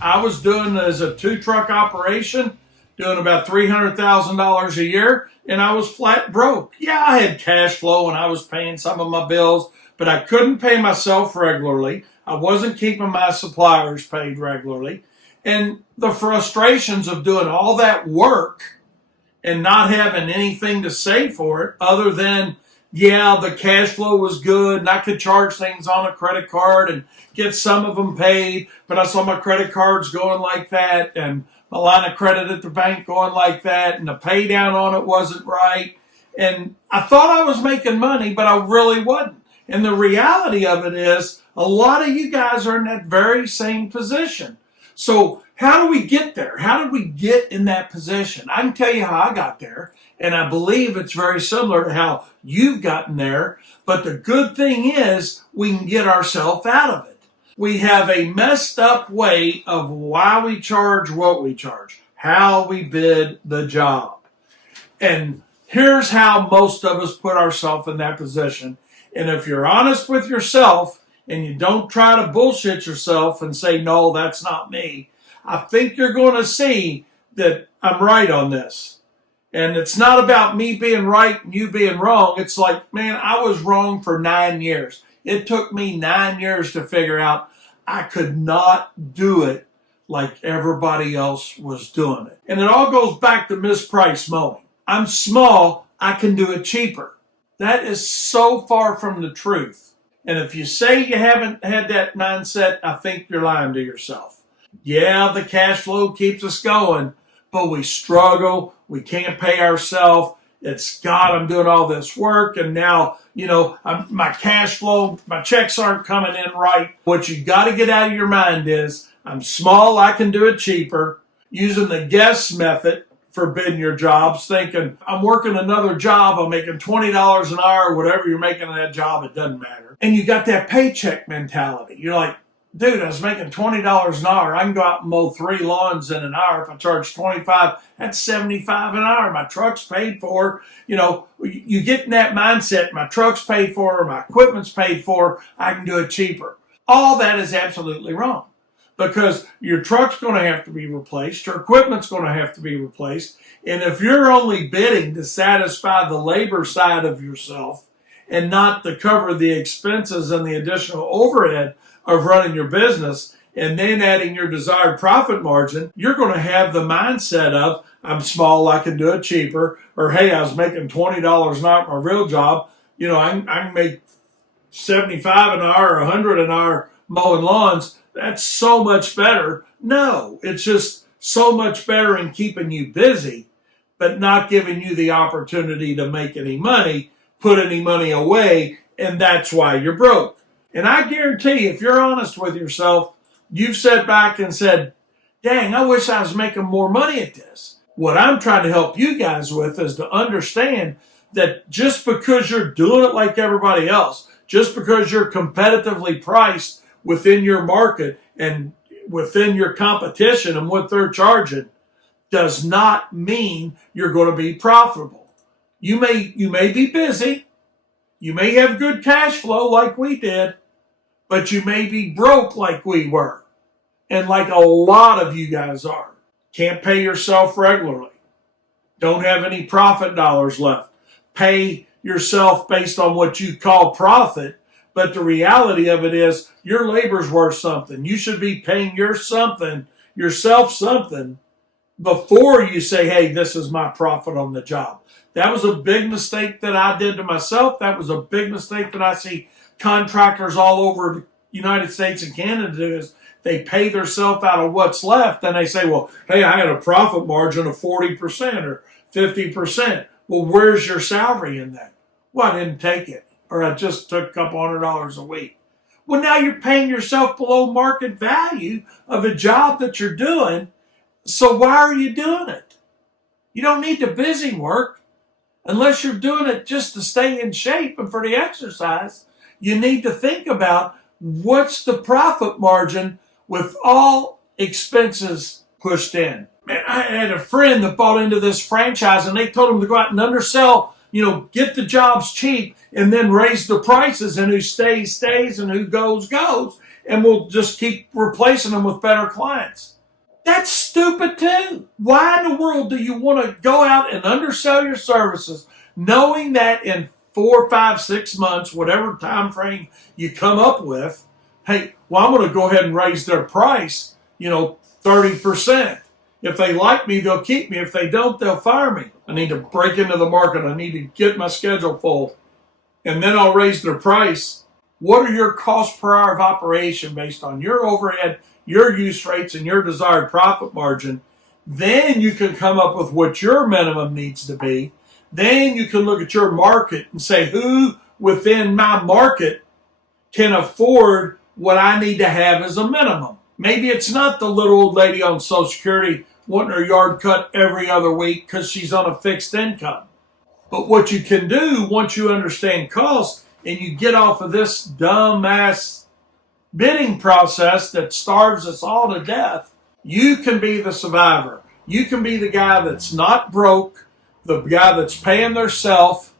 I was doing as a 2-truck operation, doing about $300,000 a year, and I was flat broke. Yeah, I had cash flow and I was paying some of my bills, but I couldn't pay myself regularly. I wasn't keeping my suppliers paid regularly. And the frustrations of doing all that work and not having anything to say for it other than, yeah, the cash flow was good and I could charge things on a credit card and get some of them paid, but I saw my credit cards going like that and my line of credit at the bank going like that and the pay down on it wasn't right. And I thought I was making money, but I really wasn't. And the reality of it is a lot of you guys are in that very same position. So how do we get there? How did we get in that position? I can tell you how I got there, and I believe it's very similar to how you've gotten there. But the good thing is we can get ourselves out of it. We have a messed up way of why we charge what we charge, how we bid the job. And here's how most of us put ourselves in that position. And if you're honest with yourself and you don't try to bullshit yourself and say, no, that's not me, I think you're going to see that I'm right on this. And it's not about me being right and you being wrong. It's like, man, I was wrong for 9 years. It took me 9 years to figure out I could not do it like everybody else was doing it. And it all goes back to mispriced mowing. I'm small, I can do it cheaper. That is so far from the truth. And if you say you haven't had that mindset, I think you're lying to yourself. Yeah, the cash flow keeps us going, but we struggle. We can't pay ourselves. It's, God, I'm doing all this work, and now, my cash flow, my checks aren't coming in right. What you got to get out of your mind is, I'm small, I can do it cheaper, using the guess method for bidding your jobs, thinking, I'm working another job, I'm making $20 an hour, whatever you're making on that job, it doesn't matter. And you got that paycheck mentality. You're like, dude, I was making $20 an hour. I can go out and mow 3 lawns in an hour. If I charge $25, that's $75 an hour. My truck's paid for. You get in that mindset, my truck's paid for, my equipment's paid for, I can do it cheaper. All that is absolutely wrong, because your truck's going to have to be replaced, your equipment's going to have to be replaced, and if you're only bidding to satisfy the labor side of yourself and not to cover the expenses and the additional overhead of running your business and then adding your desired profit margin, you're going to have the mindset of, I'm small, I can do it cheaper, or hey, I was making $20 an hour at my real job, I can make $75 an hour or $100 an hour mowing lawns. That's so much better. No, it's just so much better in keeping you busy, but not giving you the opportunity to make any money, put any money away, and that's why you're broke. And I guarantee you, if you're honest with yourself, you've sat back and said, dang, I wish I was making more money at this. What I'm trying to help you guys with is to understand that just because you're doing it like everybody else, just because you're competitively priced within your market and within your competition and what they're charging, does not mean you're going to be profitable. You may be busy, you may have good cash flow like we did, but you may be broke like we were, and like a lot of you guys are. Can't pay yourself regularly. Don't have any profit dollars left. Pay yourself based on what you call profit, but the reality of it is your labor's worth something. You should be paying yourself something before you say, hey, this is my profit on the job. That was a big mistake that I did to myself. That was a big mistake that I see contractors all over the United States and Canada do, is they pay themselves out of what's left, and they say, well, hey, I had a profit margin of 40% or 50%. Well, where's your salary in that? Well, I didn't take it, or I just took a couple $100 a week. Well, now you're paying yourself below market value of a job that you're doing, so why are you doing it? You don't need the busy work unless you're doing it just to stay in shape and for the exercise. You need to think about what's the profit margin with all expenses pushed in. Man, I had a friend that bought into this franchise and they told him to go out and undersell, get the jobs cheap and then raise the prices, and who stays, stays, and who goes, goes. and we'll just keep replacing them with better clients. That's stupid too. Why in the world do you want to go out and undersell your services knowing that in 4, 5, 6 months, whatever time frame you come up with, hey, well, I'm going to go ahead and raise their price, 30%. If they like me, they'll keep me. If they don't, they'll fire me. I need to break into the market. I need to get my schedule full. And then I'll raise their price. What are your costs per hour of operation based on your overhead, your use rates, and your desired profit margin? Then you can come up with what your minimum needs to be. Then you can look at your market and say, who within my market can afford what I need to have as a minimum? Maybe it's not the little old lady on Social Security wanting her yard cut every other week because she's on a fixed income. But what you can do once you understand cost and you get off of this dumbass bidding process that starves us all to death, you can be the survivor. You can be the guy that's not broke, the guy that's paying theirself,